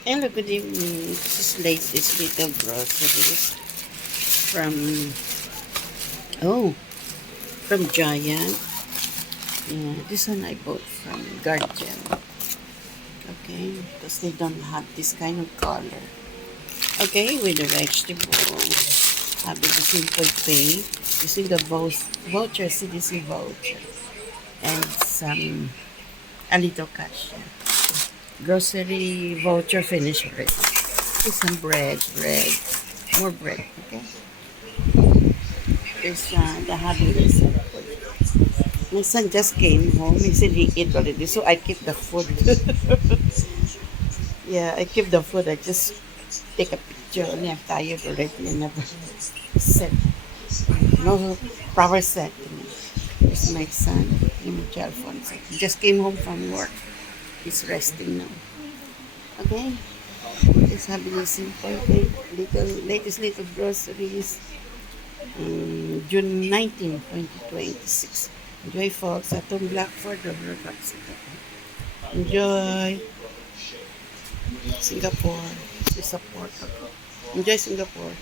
Hello, good evening. This is latest little groceries from from Giant. Yeah, this one I bought from Guardian. Okay, because they don't have this kind of color. Okay, with the vegetables, having the simple pay. You see the voucher, CDC voucher, and some a little cash. Yeah. Grocery voucher finish bread. Some bread, more bread. Okay. Is the happiness. My son just came home. He said he ate already, so I keep the food. Yeah, I keep the food. I just take a picture. Only I'm tired already. I never set. No proper set. It's my son, Image Alfonso. He just came home from work. He's resting now. Okay. Just having a simple latest little groceries. June 19, 2026. Enjoy, folks. Atong Blackford, Robert Mexico. Enjoy Singapore. We support ako. Enjoy Singapore.